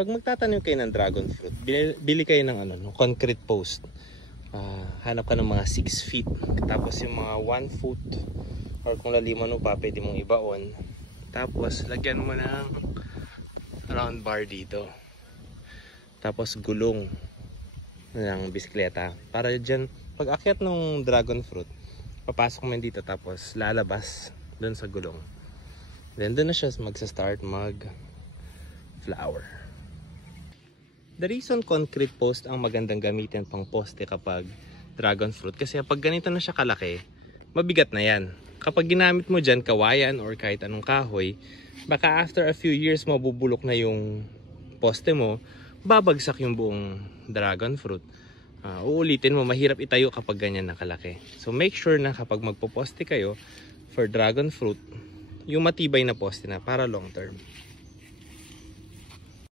pag magtatanim kayo ng dragon fruit, bili kayo ng ng concrete post. Hanap ka ng mga 6 feet. Tapos yung mga 1 foot, or kung laliman mo pa, pwede mong ibaon. Tapos lagyan mo ng round bar dito. Tapos gulong ng bisikleta. Para dyan, pag akyat ng dragon fruit, papasok mo dito tapos lalabas dun sa gulong. Then doon na siya magsa-start mag-flower. The reason concrete post ang magandang gamitin pang poste kapag dragon fruit, kasi pag ganito na siya kalaki, mabigat na yan. Kapag ginamit mo dyan kawayan or kahit anong kahoy, baka after a few years mabubulok na yung poste mo, babagsak yung buong dragon fruit. Uulitin mo, mahirap itayo kapag ganyan na kalaki. So make sure na kapag magpo-poste kayo for dragon fruit, yung matibay na poste na para long term.